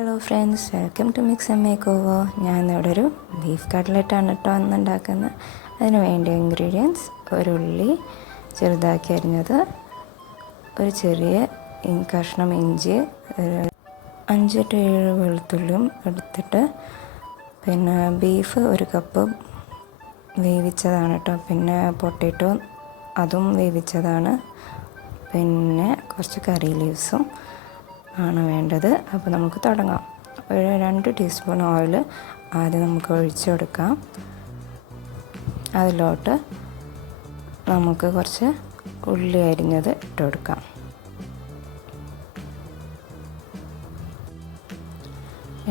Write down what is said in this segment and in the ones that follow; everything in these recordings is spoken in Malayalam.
Hello friends, welcome to mix and makeover. ഞാൻ ഇവിടെ ഒരു ബീഫ് കട്ട്ലറ്റാണ് കേട്ടോ ഉണ്ടാക്കുന്നത്. അതിന് വേണ്ട ഇൻഗ്രീഡിയൻസ്: ഒരു ഉള്ളി ചെറുതാക്കി അരിഞ്ഞത്, ഒരു ചെറിയ കഷ്ണം ഇഞ്ചി, 5 to 7 വെളുത്തുള്ളിയും എടുത്തിട്ട്, പിന്നെ ബീഫ് 1 കപ്പ് വേവിച്ചതാണ് കേട്ടോ. പിന്നെ പൊട്ടാറ്റോ അതും വേവിച്ചതാണ്. പിന്നെ കുറച്ച് കറി ലീവ്സും ആണ് വേണ്ടത്. അപ്പോൾ നമുക്ക് തുടങ്ങാം. ഒരു 2 ടീസ്പൂൺ ഓയിൽ ആദ്യം നമുക്ക് ഒഴിച്ചു കൊടുക്കാം. അതിലോട്ട് നമുക്ക് കുറച്ച് ഉള്ളി അരിഞ്ഞത് ഇട്ട് കൊടുക്കാം.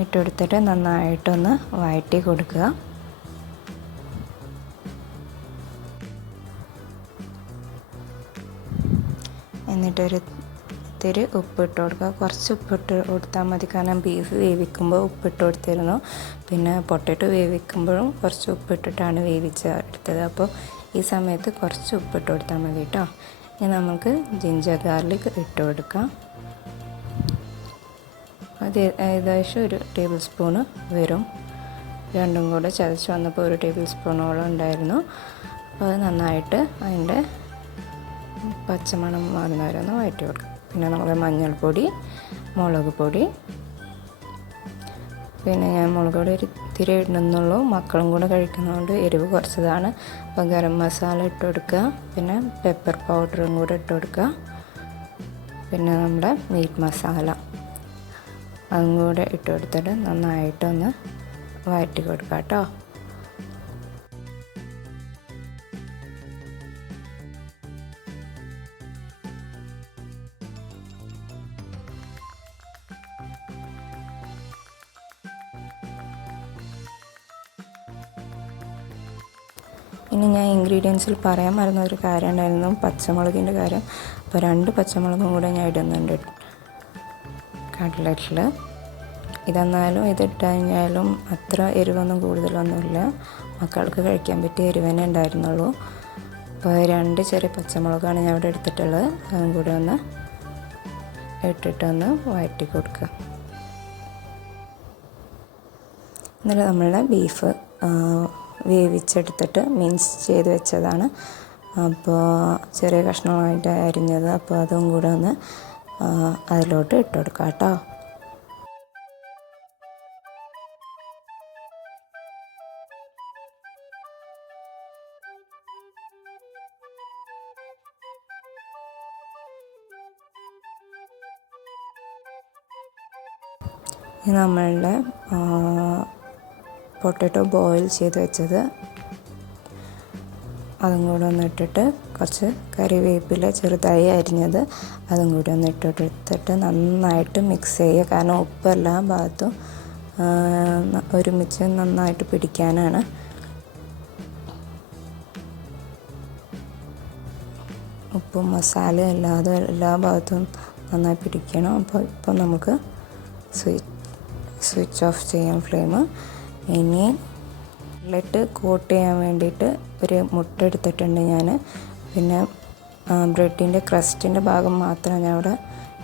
ഇട്ടെടുത്തിട്ട് നന്നായിട്ടൊന്ന് വഴറ്റി കൊടുക്കുക. എന്നിട്ടൊരു ഇത്തിരി ഉപ്പിട്ട് കൊടുക്കുക. കുറച്ച് ഉപ്പിട്ട് കൊടുത്താൽ മതി, കാരണം ബീഫ് വേവിക്കുമ്പോൾ ഉപ്പിട്ട് കൊടുത്തിരുന്നു. പിന്നെ പൊട്ടാറ്റോ വേവിക്കുമ്പോഴും കുറച്ച് ഉപ്പിട്ടിട്ടാണ് വേവിച്ചെടുത്തത്. അപ്പോൾ ഈ സമയത്ത് കുറച്ച് ഉപ്പിട്ട് കൊടുത്താൽ മതി കേട്ടോ. ഇനി നമുക്ക് ജിഞ്ചർ ഗാർലിക് ഇട്ട് കൊടുക്കാം. അത് ഏകദേശം 1 ടേബിൾ സ്പൂണ് വരും. രണ്ടും കൂടെ ചതച്ച് വന്നപ്പോൾ 1 ടേബിൾ സ്പൂണോളം ഉണ്ടായിരുന്നു. അപ്പോൾ അത് നന്നായിട്ട് അതിൻ്റെ പച്ചമണം മാറുന്നവരൊന്ന് വഴറ്റി കൊടുക്കാം. പിന്നെ നമ്മൾ മഞ്ഞൾപ്പൊടി, മുളക് പൊടി, പിന്നെ ഞാൻ മുളക് പൊടി ഇത്തിരി ഇടുന്നുള്ളൂ, മക്കളും കൂടെ കഴിക്കുന്നതുകൊണ്ട് എരിവ് കുറച്ചതാണ്. അപ്പോൾ ഗരം മസാല ഇട്ട് കൊടുക്കുക. പിന്നെ പെപ്പർ പൗഡറും കൂടെ ഇട്ട് കൊടുക്കുക. പിന്നെ നമ്മുടെ മീറ്റ് മസാല അതും കൂടെ ഇട്ട് കൊടുത്തിട്ട് നന്നായിട്ടൊന്ന് വഴറ്റി കൊടുക്കുക കേട്ടോ. ഇനി ഞാൻ ഇൻഗ്രീഡിയൻസിൽ പറയാൻ മറന്ന ഒരു കാര്യം ഉണ്ടായിരുന്നു, പച്ചമുളകിൻ്റെ കാര്യം. അപ്പോൾ 2 പച്ചമുളകും കൂടെ ഞാൻ ഇടുന്നുണ്ട് കട്ട്ലറ്റിൽ. ഇതെന്നാലും ഇതിട്ട് കഴിഞ്ഞാലും അത്ര എരിവൊന്നും കൂടുതലൊന്നുമില്ല. മക്കൾക്ക് കഴിക്കാൻ പറ്റിയ എരിവനെ ഉണ്ടായിരുന്നുള്ളൂ. അപ്പോൾ 2 ചെറിയ പച്ചമുളകാണ് ഞാൻ ഇവിടെ എടുത്തിട്ടുള്ളത്. അതും കൂടെ ഒന്ന് ഇട്ടിട്ടൊന്ന് വഴറ്റി കൊടുക്കുക. എന്നിട്ട് നമ്മളുടെ ബീഫ് വേവിച്ചെടുത്തിട്ട് മിക്സ് ചെയ്ത് വെച്ചതാണ്. അപ്പോൾ ചെറിയ കഷ്ണമായിട്ട് അരിഞ്ഞത്. അപ്പോൾ അതും കൂടെ ഒന്ന് അതിലോട്ട് ഇട്ട് കൊടുക്കാം കേട്ടോ. നമ്മളുടെ പൊട്ടാറ്റോ ബോയിൽ ചെയ്ത് വെച്ചത് അതും കൂടെ ഒന്ന് ഇട്ടിട്ട്, കുറച്ച് കറിവേപ്പില ചെറുതായി അരിഞ്ഞത് അതും കൂടി ഒന്ന് ഇട്ടെടുത്തിട്ട് നന്നായിട്ട് മിക്സ് ചെയ്യുക. കാരണം ഉപ്പ് എല്ലാ ഭാഗത്തും ഒരുമിച്ച് നന്നായിട്ട് പിടിക്കാനാണ്. ഉപ്പും മസാലയും അല്ലാതെ എല്ലാ ഭാഗത്തും നന്നായി പിടിക്കണം. അപ്പോൾ ഇപ്പോൾ നമുക്ക് സ്വിച്ച് ഓഫ് ചെയ്യാം ഫ്ലെയിം. ഇനി കട്ട്ലറ്റ് കോട്ട് ചെയ്യാൻ വേണ്ടിയിട്ട് ഒരു മുട്ട എടുത്തിട്ടുണ്ട് ഞാൻ. പിന്നെ ബ്രെഡിൻ്റെ ക്രസ്റ്റിൻ്റെ ഭാഗം മാത്രമാണ് ഞാൻ ഇവിടെ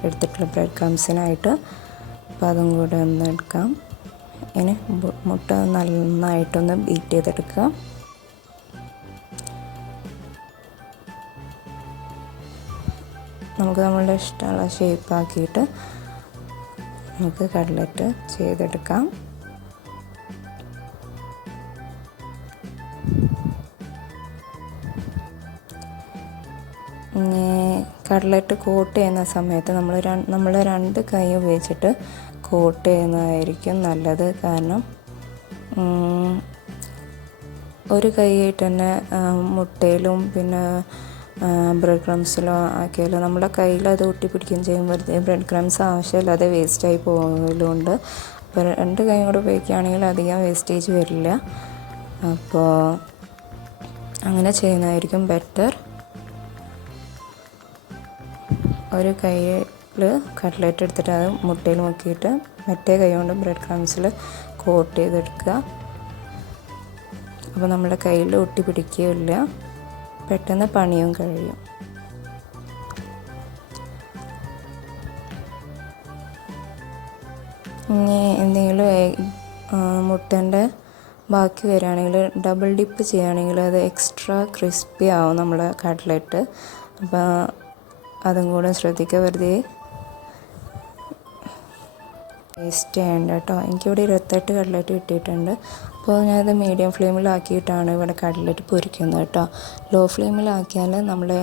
എടുത്തിട്ടുള്ള ബ്രെഡ് ക്രംസിനായിട്ട്. അപ്പോൾ അതും കൂടെ ഒന്ന് എടുക്കാം. ഇനി മുട്ട നന്നായിട്ടൊന്ന് ബീറ്റ് ചെയ്തെടുക്കുക. നമുക്ക് നമ്മളുടെ ഇഷ്ടമുള്ള ഷേപ്പാക്കിയിട്ട് നമുക്ക് കട്ട്ലറ്റ് ചെയ്തെടുക്കാം. കട്ട്ലറ്റ് കോട്ട് ചെയ്യുന്ന സമയത്ത് നമ്മൾ 2 കൈ ഉപയോഗിച്ചിട്ട് കോട്ട് ചെയ്യുന്നതായിരിക്കും നല്ലത്. കാരണം ഒരു കൈയായിട്ട് തന്നെ മുട്ടയിലും പിന്നെ ബ്രെഡ് ക്രംസിലോ ആക്കിയാലും നമ്മുടെ കയ്യിൽ അത് ഒട്ടിപ്പിടിക്കുകയും ചെയ്യും. വെറുതെ ബ്രെഡ് ക്രംസ് ആവശ്യമില്ലാതെ വേസ്റ്റായി പോകലുണ്ട്. അപ്പോൾ 2 കൈ കൂടെ ഉപയോഗിക്കുകയാണെങ്കിൽ അധികം വേസ്റ്റേജ് വരില്ല. അപ്പോൾ അങ്ങനെ ചെയ്യുന്നതായിരിക്കും ബെറ്റർ. ഒരു കൈയിൽ കട്ട്ലറ്റ് എടുത്തിട്ട് അത് മുട്ടയിൽ മുക്കിയിട്ട് മറ്റേ കൈ കൊണ്ട് ബ്രെഡ് ക്രംസിൽ കോട്ട് ചെയ്തെടുക്കുക. അപ്പോൾ നമ്മുടെ കയ്യിൽ ഒട്ടി പിടിക്കുകയില്ല, പെട്ടെന്ന് പണിയും കഴിയും. ഇനി എന്തെങ്കിലും മുട്ടൻ്റെ ബാക്കി വരികയാണെങ്കിൽ ഡബിൾ ഡിപ്പ് ചെയ്യുകയാണെങ്കിൽ അത് എക്സ്ട്രാ ക്രിസ്പി ആവും നമ്മുടെ കട്ട്ലറ്റ്. അപ്പോൾ അതും കൂടെ ശ്രദ്ധിക്കുക. വെറുതെ വേസ്റ്റ് ചെയ്യേണ്ട കേട്ടോ. എനിക്കിവിടെ 28 കട്ട്ലറ്റ് കിട്ടിയിട്ടുണ്ട്. അപ്പോൾ ഞാനത് മീഡിയം ഫ്ലെയിമിലാക്കിയിട്ടാണ് ഇവിടെ കട്ട്ലറ്റ് പൊരിക്കുന്നത് കേട്ടോ. ലോ ഫ്ലെയിമിലാക്കിയാൽ നമ്മുടെ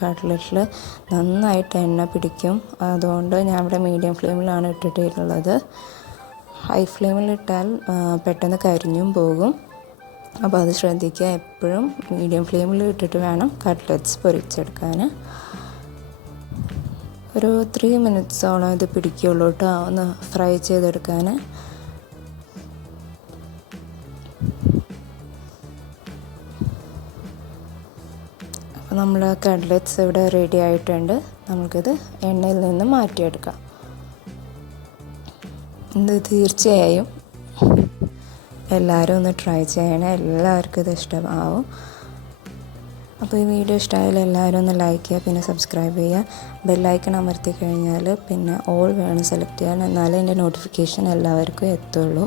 കട്ട്ലറ്റിൽ നന്നായിട്ട് എണ്ണ പിടിക്കും. അതുകൊണ്ട് ഞാൻ ഇവിടെ മീഡിയം ഫ്ലെയിമിലാണ് ഇട്ടിട്ടുള്ളത്. ഹൈ ഫ്ലെയിമിലിട്ടാൽ പെട്ടെന്ന് കരിഞ്ഞും പോകും. അപ്പോൾ അത് ശ്രദ്ധിക്കുക. എപ്പോഴും മീഡിയം ഫ്ലെയിമിൽ ഇട്ടിട്ട് വേണം കട്ട്ലറ്റ്സ് പൊരിച്ചെടുക്കാൻ. ഒരു 3 മിനിറ്റ്സോളം ഇത് പിടിക്കുള്ളൂ കേട്ടോ ഒന്ന് ഫ്രൈ ചെയ്തെടുക്കാൻ. അപ്പോൾ നമ്മൾ കട്ട്ലറ്റ്സ് ഇവിടെ റെഡി ആയിട്ടുണ്ട്. നമുക്കിത് എണ്ണയിൽ നിന്ന് മാറ്റിയെടുക്കാം. ഇത് തീർച്ചയായും എല്ലാവരും ഒന്ന് ട്രൈ ചെയ്യണേ. എല്ലാവർക്കും ഇത് ഇഷ്ടമാവും. അപ്പോൾ ഈ വീഡിയോ ഇഷ്ടമായാൽ എല്ലാവരും ഒന്ന് ലൈക്ക് ചെയ്യുക, പിന്നെ സബ്സ്ക്രൈബ് ചെയ്യുക. ബെല്ലൈക്കൺ അമർത്തി കഴിഞ്ഞാൽ പിന്നെ ഓൾ വേണം സെലക്ട് ചെയ്യാൻ, എന്നാലേ എൻ്റെ നോട്ടിഫിക്കേഷൻ എല്ലാവർക്കും എത്തുള്ളൂ.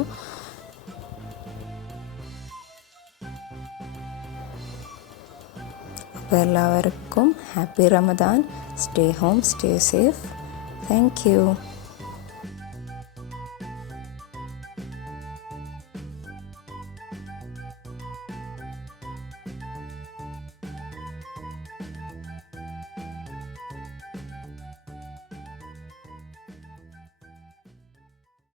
അപ്പോൾ എല്ലാവർക്കും happy Ramadan. Stay home, stay safe. Thank you.